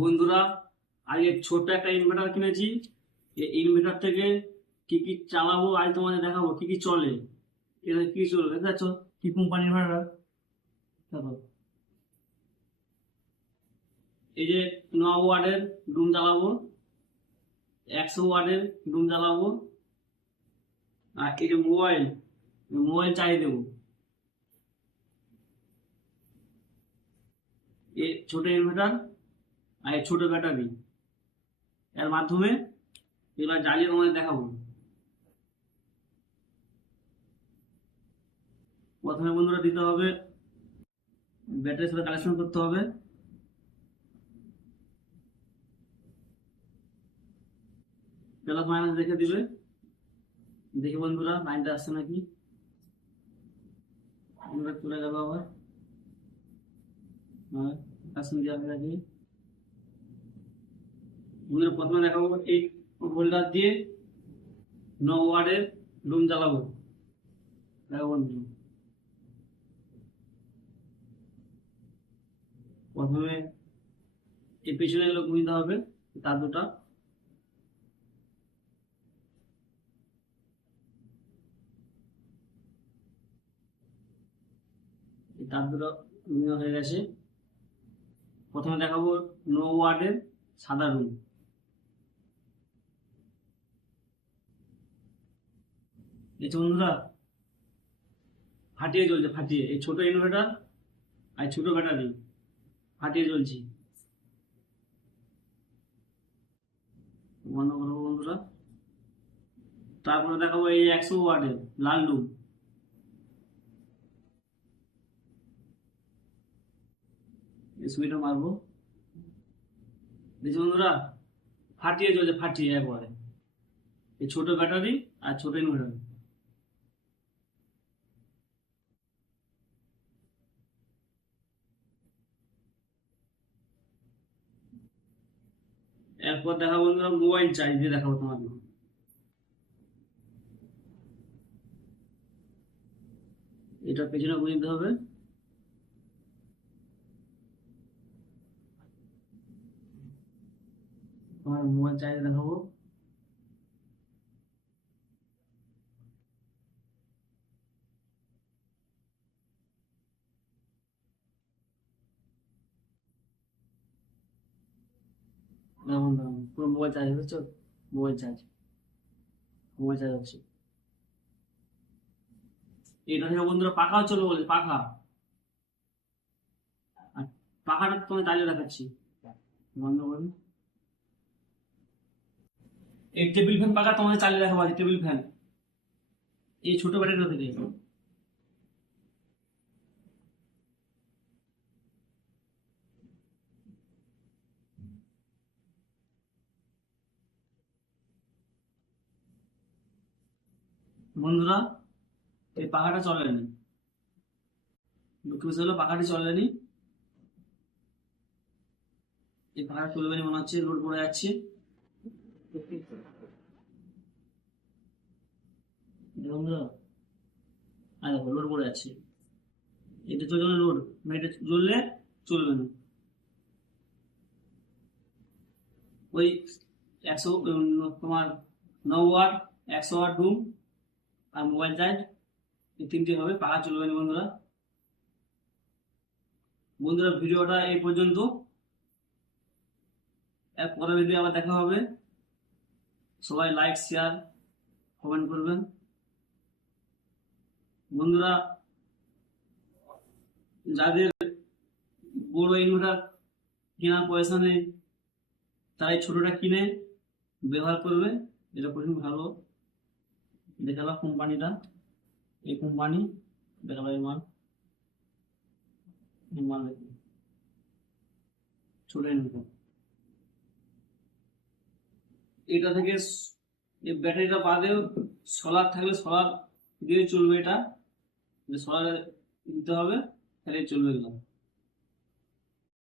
বন্ধুরা, আজকে ছোট্ট একটা ইনভার্টার কিনেছি। এই ইনভার্টার থেকে কি কি চালাবো আজ তোমাদের দেখাবো, কি কি চলে। এটা কি চলে দেখতে পাচ্ছ, কি কোম্পানির ইনভার্টার দেখো। এই যে 9 ওয়াটের ডুম জ্বালাবো, 100 ওয়াটের ডুম জ্বালাবো, আর এই যে মোবাইল মোবাইল চালিয়ে দেবো। এই ছোট ইনভার্টার আর এই ছোট ব্যাটারি, এর মাধ্যমে এগুলো জ্বালিয়ে তোমাদের দেখাবো। প্রথমে বন্ধুরা দিতে হবে, ব্যাটারির সাথে কানেকশন করতে হবে। প্লাস মাইনাস দেখে দিবে, দেখি বন্ধুরা লাইনটা আসছে নাকি। আমরা তুলে দেবো আবার, কানেকশন দেওয়া হয়ে গেছে। বন্ধুরা প্রথমে দেখাবো এই হোল্ডার দিয়ে 9 ওয়াটের ডুম জ্বালাবো। দেখো বন্ধু, প্রথমে এই পেছনে গুলো গুঁজতে হবে, তার দুটা। তার দুটো গুঁজা হয়ে গেছে। প্রথমে দেখাবো 9 ওয়াটের সাদা ডুম। এই যে বন্ধুরা ফাটিয়ে চলছে, ফাটিয়ে, এই ছোট ইনভার্টার আর ছোট ব্যাটারি ফাটিয়ে চলছি। বন্ধ করবো বন্ধুরা। তারপরে দেখাবো এই 100 ওয়াটের লাল ডুম। এই সুইচটা মারবো, দেখছি বন্ধুরা ফাটিয়ে চলছে, ফাটিয়ে একবারে। এই ছোট ব্যাটারি আর ছোট ইনভার্টার। এরপর দেখাবো বন্ধুরা মোবাইল চার্জ দিয়ে দেখাবো তোমাকে। এটা পেছনে বুঝতে হবে। তোমার মোবাইল চার্জ দেখাবো। দেখুন দেখুন, পুরো মোবাইল চার্জ হচ্ছে, মোবাইল চার্জ, মোবাইল চার্জ হচ্ছে। এটা থেকে বন্ধুরা পাখাও চলে বলে, পাখা। আর পাখাটা তোমায় চালিয়ে দেখাচ্ছি, বন্ধ করুন। এই টেবিল ফ্যান পাখা তোমাদের চালিয়ে দেখাবো, আছে টেবিল ফ্যান এই ছোট ব্যাটারিটা থেকে। বন্ধুরা এই পাখাটা চলেনি, দুঃখ বিষয় হলো পাখাটি চলেনি। এই পাখাটা চলবে না মনে হচ্ছে, লোড পড়ে যাচ্ছে। বন্ধুরা আর দেখো লোড পড়ে যাচ্ছে, এটা চলবে না, লোড মানে এটা জ্বললে চলবে না। ওই 100 তোমার 9 ওয়াট, 100 ওয়াট ডুম আর মোবাইল চার্জ, এই তিনটে হবে, পাখা চলবে না বন্ধুরা। বন্ধুরা ভিডিওটা এই পর্যন্ত, এর পরের ভিডিও আবার দেখা হবে। সবাই লাইক, শেয়ার, কমেন্ট করবেন। বন্ধুরা যাদের বড় ইনভার্টার কেনার পয়সা নেই, তাই ছোটটা কিনে ব্যবহার করবে। এটা খুবই ভালো। দেখালাম কোম্পানিটা, এই কোম্পানি দেখালাম, এই মাল, এই মাল দেখুন, ছোট ইনভার্টার। এটা থেকে এই ব্যাটারিটা বাদেও সোলার থাকলে সোলার দিয়ে চলবে। এটা সোলার দিতে হবে, তাহলে চলবে এগুলো।